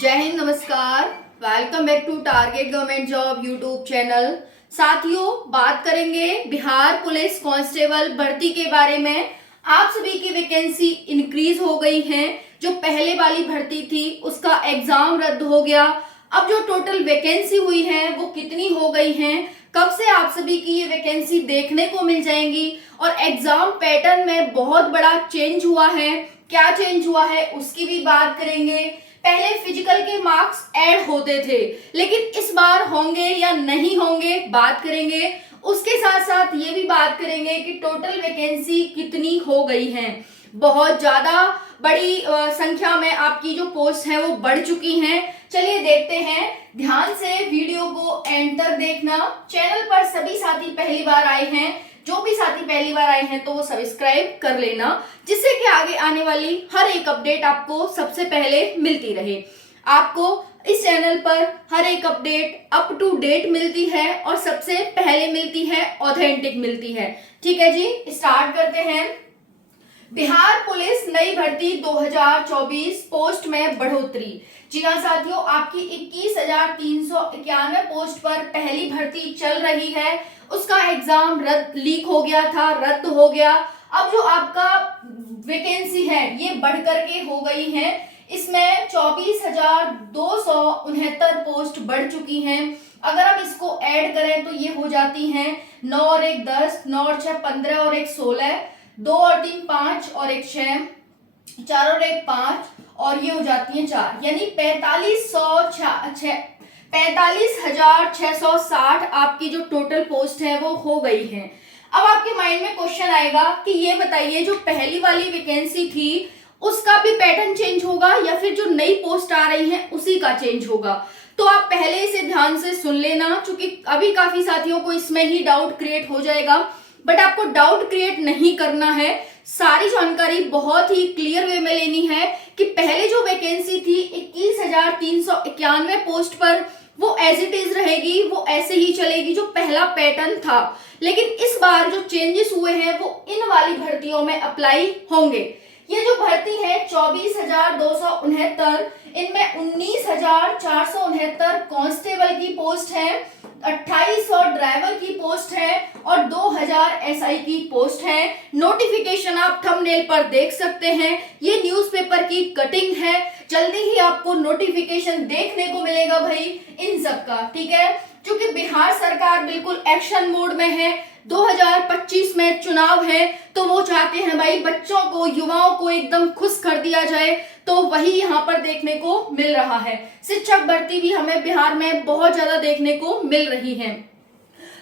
जय हिंद, नमस्कार। Welcome back to target government job YouTube channel. साथियों, बात करेंगे बिहार पुलिस कांस्टेबल भर्ती के बारे में। आप सभी की वैकेंसी इंक्रीज हो गई है। जो पहले वाली भर्ती थी उसका एग्जाम रद्द हो गया। अब जो टोटल वैकेंसी हुई है वो कितनी हो गई है, कब से आप सभी की ये वैकेंसी देखने को मिल जाएंगी, और एग्जाम पैटर्न में बहुत बड़ा चेंज हुआ है। क्या चेंज हुआ है उसकी भी बात करेंगे। पहले फिजिकल के मार्क्स ऐड होते थे, लेकिन इस बार होंगे या नहीं होंगे बात करेंगे। उसके साथ साथ ये भी बात करेंगे कि टोटल वैकेंसी कितनी हो गई है। बहुत ज्यादा बड़ी संख्या में आपकी जो पोस्ट है वो बढ़ चुकी हैं। चलिए देखते हैं। ध्यान से वीडियो को एंड तक देखना। चैनल पर सभी साथी पहली बार आए हैं, जो भी साथी पहली बार आए हैं तो वो सब्सक्राइब कर लेना, जिससे कि आगे आने वाली हर एक अपडेट आपको सबसे पहले मिलती रहे। आपको इस चैनल पर हर एक अपडेट अप टू डेट मिलती है और सबसे पहले मिलती है, ऑथेंटिक मिलती है। ठीक है जी, स्टार्ट करते हैं। बिहार पुलिस नई भर्ती 2024 पोस्ट में बढ़ोतरी। जी हाँ साथियों, आपकी 21,391 पोस्ट पर पहली भर्ती चल रही है। उसका एग्जाम लीक हो गया था, रद्द हो गया। अब जो आपका वैकेंसी है ये बढ़ करके हो गई है। इसमें 24,269 पोस्ट बढ़ चुकी हैं। अगर आप इसको ऐड करें तो ये हो जाती हैं 9 और 1 10, 9 और 6 15 और 1 16, 2 और 3 5 और 1 6, 4 और 1 5 और ये हो जाती है 4, यानी 45,660 आपकी जो टोटल पोस्ट है वो हो गई है। अब आपके माइंड में क्वेश्चन आएगा कि ये बताइए, जो पहली वाली वैकेंसी थी उसका भी पैटर्न चेंज होगा या फिर जो नई पोस्ट आ रही है उसी का चेंज होगा? तो आप पहले इसे ध्यान से सुन लेना, क्योंकि अभी काफी साथियों को इसमें ही डाउट क्रिएट हो जाएगा। बट आपको डाउट क्रिएट नहीं करना है, सारी जानकारी बहुत ही क्लियर वे में लेनी है कि पहले जो वैकेंसी थी 21,391 पोस्ट पर, वो एज इट इज रहेगी, वो ऐसे ही चलेगी जो पहला पैटर्न था। लेकिन इस बार जो चेंजेस हुए हैं वो इन वाली भर्तियों में अप्लाई होंगे। ये जो भर्ती है 24,269, इनमें 19,469 कांस्टेबल की पोस्ट है, 2800 ड्राइवर की पोस्ट है और 2,000 एसआई की पोस्ट है। नोटिफिकेशन आप थंबनेल पर देख सकते हैं, ये न्यूज़पेपर की कटिंग है। जल्दी ही आपको नोटिफिकेशन देखने को मिलेगा भाई इन सब का। ठीक है, क्योंकि बिहार सरकार बिल्कुल एक्शन मोड में है। 2025 में चुनाव है, तो वो चाहते हैं भाई बच्चों को, युवाओं को एकदम खुश कर दिया जाए। तो वही यहाँ पर देखने को मिल रहा है। शिक्षक भर्ती भी हमें बिहार में बहुत ज्यादा देखने को मिल रही है।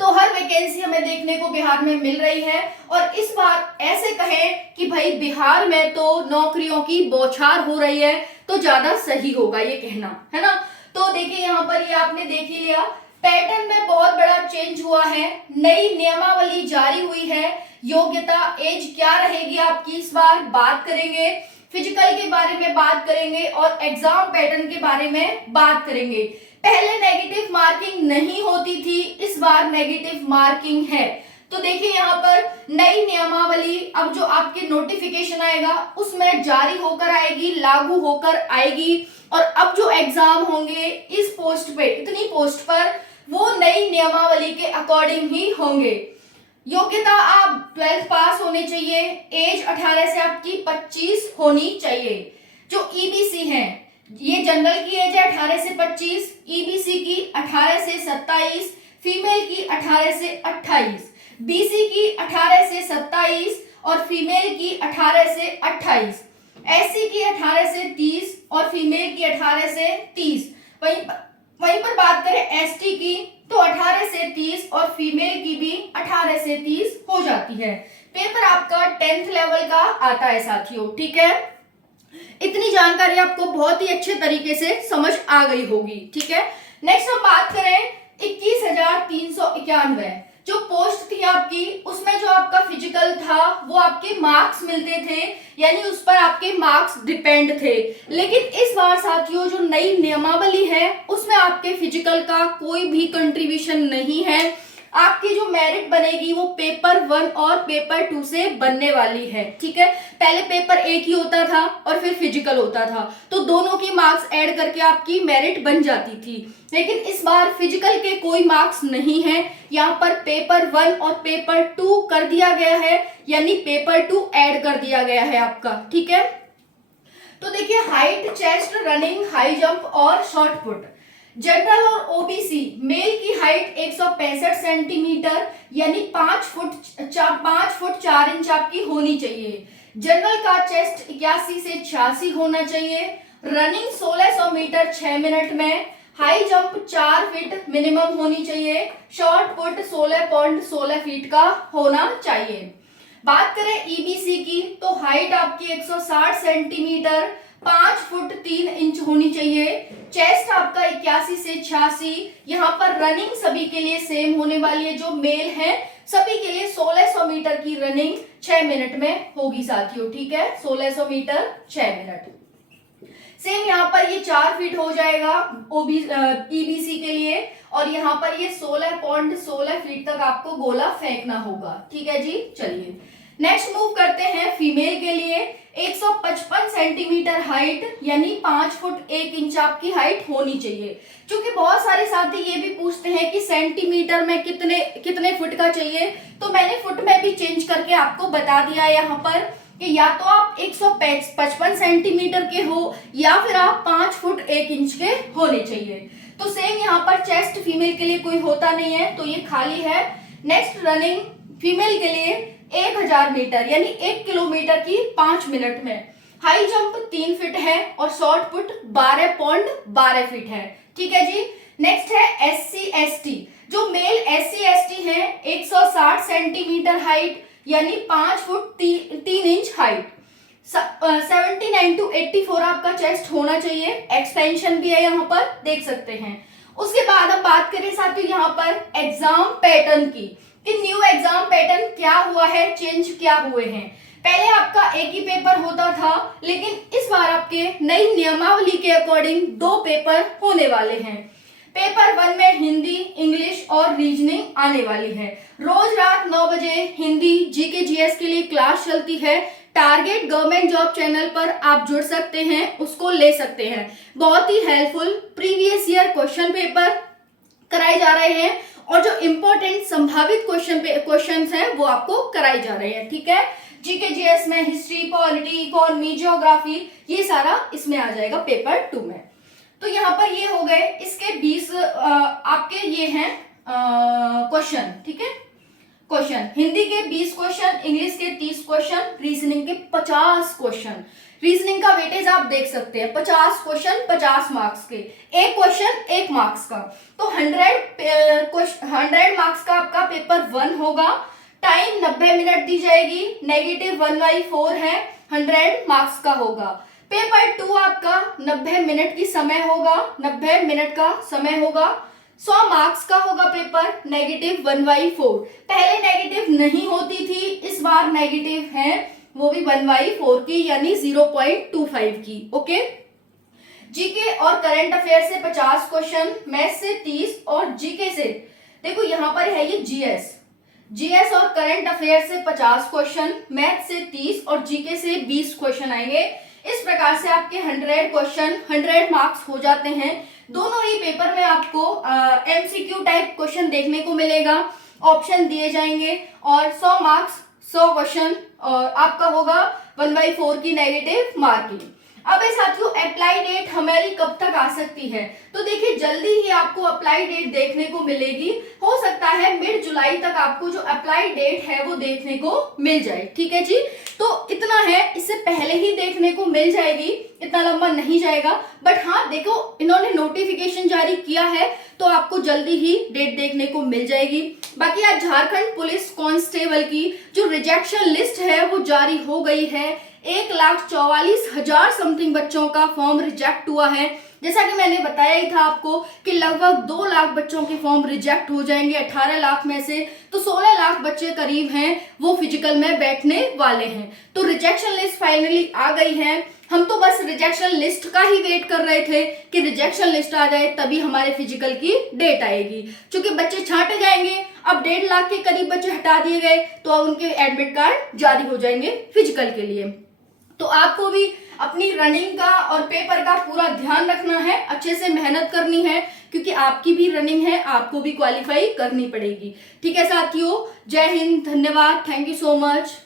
तो हर वैकेंसी हमें देखने को बिहार में मिल रही है। और इस बार ऐसे कहें कि भाई बिहार में तो नौकरियों की बौछार हो रही है, तो ज्यादा सही होगा ये कहना, है ना। तो देखिए यहाँ पर ये आपने देख ही लिया, पैटर्न में बहुत बड़ा चेंज हुआ है। नई नियमावली जारी हुई है। योग्यता एज क्या रहेगी आपकी, इस बार बात करेंगे। फिजिकल के बारे में बात करेंगे और एग्जाम पैटर्न के बारे में बात करेंगे। पहले नेगेटिव मार्किंग नहीं होती थी, इस बार नेगेटिव मार्किंग है। तो देखिए यहाँ पर नई नियमावली, अब जो आपके नोटिफिकेशन आएगा उसमें जारी होकर आएगी, लागू होकर आएगी। और अब जो एग्जाम होंगे इस पोस्ट पे, इतनी पोस्ट पर, वो नई नियमावली के अकॉर्डिंग ही होंगे। योग्यता आप 12th पास होने चाहिए। एज 18 से आपकी 25 होनी चाहिए। जो ईबीसी है, ये जनरल की एज है 18 से 25, ईबीसी की 18 से 27, फीमेल की 18 से 28, बीसी की 18 से 27 और फीमेल की 18 से 28, एससी की 18 से 30 और फीमेल की 18 से 30। वहीं पर बात करें एसटी की, तो 18 से 30 और फीमेल की भी 18 से 30 हो जाती है। पेपर आपका 10th लेवल का आता है साथियों। ठीक है, इतनी जानकारी आपको बहुत ही अच्छे तरीके से समझ आ गई होगी। ठीक है, नेक्स्ट हम बात करें 21,391 जो पोस्ट थी आपकी, उसमें जो आपका फिजिकल था वो आपके मार्क्स मिलते थे, यानी उस पर आपके मार्क्स डिपेंड थे। लेकिन इस बार साथियों जो नई नियमावली है उसमें आपके फिजिकल का कोई भी कंट्रीब्यूशन नहीं है। आपकी जो मेरिट बनेगी वो पेपर 1 और पेपर 2 से बनने वाली है। ठीक है, पहले पेपर एक ही होता था और फिर फिजिकल होता था, तो दोनों की मार्क्स ऐड करके आपकी मेरिट बन जाती थी। लेकिन इस बार फिजिकल के कोई मार्क्स नहीं है, यहाँ पर पेपर 1 और पेपर 2 कर दिया गया है, यानी पेपर 2 ऐड कर दिया गया है आपका। ठीक है, तो देखिए height, chest, running, high jump और शॉर्ट पुट। जनरल और ओबीसी मेल की हाइट 165 सेंटीमीटर यानी 5 फुट 4 इंच आपकी होनी चाहिए। जनरल का चेस्ट 81 से 86 होना चाहिए। रनिंग 1600 मीटर 6 मिनट में। हाई जंप 4 फीट मिनिमम होनी चाहिए। शॉर्ट पुट 16.16 फीट का होना चाहिए। बात करें ईबीसी की तो हाइट आपकी 160 सेंटीमीटर 5 फुट 3 इंच होनी चाहिए। चेस्ट आपका 81 से 86। यहाँ पर रनिंग सभी के लिए सेम होने वाली है, जो मेल है सभी के लिए 1600 मीटर की रनिंग 6 मिनट में होगी साथियों। ठीक है, 1600 मीटर 6 मिनट। सेम यहाँ पर ये 4 फीट हो जाएगा ईबीसी के लिए, और यहाँ पर ये 16.16 फीट तक आपको गोला फेंकना होगा। ठीक है जी, चलिए नेक्स्ट मूव करते हैं फीमेल के लिए। 155 सेंटीमीटर हाइट यानी 5 फुट 1 इंच आपकी हाइट होनी चाहिए। क्योंकि बहुत सारे साथी ये भी पूछते हैं कि सेंटीमीटर में कितने फुट का चाहिए, तो मैंने फुट में भी चेंज करके आपको बता दिया है यहाँ पर कि या तो आप 155 सेंटीमीटर के हो या फिर आप 5 फुट 1 इंच के होने चाहिए। तो सेम यहाँ पर चेस्ट फीमेल के लिए कोई होता नहीं है, तो ये खाली है। नेक्स्ट रनिंग फीमेल के लिए 1000 मीटर यानी 1 किलोमीटर की 5 मिनट में। हाई जंप 3 फीट है और शॉर्ट पुट 12.12 फीट है। ठीक है जी। नेक्स्ट है एससी एसटी। जो मेल एससी एसटी है 160 सेंटीमीटर हाइट यानी 5 फुट 3 इंच हाइट। 79 to 84 आपका चेस्ट होना चाहिए। एक्सपेंशन भी है यहाँ पर, देख सकते हैं। उसके बाद हम बात करें साथियों यहाँ पर एग्जाम पैटर्न की, कि न्यू एग्जाम पैटर्न क्या हुआ है, चेंज क्या हुए हैं। पहले आपका एक ही पेपर होता था, लेकिन इस बार आपके नई नियमावली के अकॉर्डिंग 2 पेपर होने वाले हैं। पेपर 1 में हिंदी, इंग्लिश और रीजनिंग आने वाली है। रोज रात 9 बजे हिंदी जीके जीएस के लिए क्लास चलती है। टारगेट गवर्नमेंट जॉब चैनल पर आप जुड़ सकते हैं, उसको ले सकते हैं। बहुत ही helpful previous year question paper कराए जा रहे हैं, और जो इम्पोर्टेंट संभावित क्वेश्चन हैं वो आपको कराए जा रहे हैं। ठीक है, जीके जीएस में हिस्ट्री, पॉलिटी, इकोनॉमी, ज्योग्राफी, ये सारा इसमें आ जाएगा पेपर 2 में। तो यहाँ पर ये हो गए, इसके 20 आपके ये हैं क्वेश्चन। ठीक है, क्वेश्चन हिंदी के 20 क्वेश्चन, इंग्लिश के 30 क्वेश्चन, रीजनिंग के 50 क्वेश्चन। रीजनिंग का वेटेज आप देख सकते हैं, 50 क्वेश्चन 50 मार्क्स के, एक क्वेश्चन 1 मार्क्स का। तो 100 मार्क्स का आपका पेपर 1 होगा। टाइम 90 मिनट दी जाएगी, -1/4 है, 100 मार्क्स का होगा। पेपर 2 आपका 90 मिनट की समय होगा, 90 मिनट का समय होगा। 100 मार्क्स का होगा पेपर, -1/4। पहले नेगेटिव नहीं होती थी, इस बार नेगेटिव है, वो भी 1/4 की यानी 0.25 की। ओके, जीके और करंट अफेयर से 50 क्वेश्चन, मैथ से 30 और जीके से, देखो यहाँ पर है ये जीएस और करंट अफेयर से 50 क्वेश्चन, मैथ से 30 और जीके से 20 क्वेश्चन आएंगे। इस प्रकार से आपके 100 क्वेश्चन 100 मार्क्स हो जाते हैं। दोनों ही पेपर में आपको एमसीक्यू टाइप क्वेश्चन देखने को मिलेगा, ऑप्शन दिए जाएंगे, और 100 मार्क्स 100 क्वेश्चन आपका होगा 1/4 की नेगेटिव मार्किंग। अब साथियों अप्लाई डेट हमारी कब तक आ सकती है, तो देखिए जल्दी ही आपको अप्लाई डेट देखने को मिलेगी। हो सकता है मिड जुलाई तक आपको जो अप्लाई डेट है वो देखने को मिल जाए। ठीक है जी, तो इतना है, इससे पहले ही देखने को मिल जाएगी, इतना लंबा नहीं जाएगा। बट हाँ देखो, इन्होंने नोटिफिकेशन जारी किया है तो आपको जल्दी ही डेट देखने को मिल जाएगी। बाकी आज झारखंड पुलिस कांस्टेबल की जो रिजेक्शन लिस्ट है वो जारी हो गई है। 1,44,000 समथिंग बच्चों का फॉर्म रिजेक्ट हुआ है। जैसा कि मैंने बताया ही था आपको कि लगभग 2 लाख बच्चों के फॉर्म रिजेक्ट हो जाएंगे 18 लाख में से, तो 16 लाख बच्चे करीब हैं वो फिजिकल में बैठने वाले हैं। तो रिजेक्शन लिस्ट फाइनली आ गई है। हम तो बस रिजेक्शन लिस्ट का ही वेट कर रहे थे कि रिजेक्शन लिस्ट आ जाए तभी हमारे फिजिकल की डेट आएगी, क्योंकि बच्चे छांटे जाएंगे। अब 1.5 लाख के करीब बच्चे हटा दिए गए तो अब उनके एडमिट कार्ड जारी हो जाएंगे फिजिकल के लिए। तो आपको भी अपनी रनिंग का और पेपर का पूरा ध्यान रखना है, अच्छे से मेहनत करनी है, क्योंकि आपकी भी रनिंग है, आपको भी क्वालिफाई करनी पड़ेगी। ठीक है साथियों, जय हिंद, धन्यवाद, थैंक यू सो मच।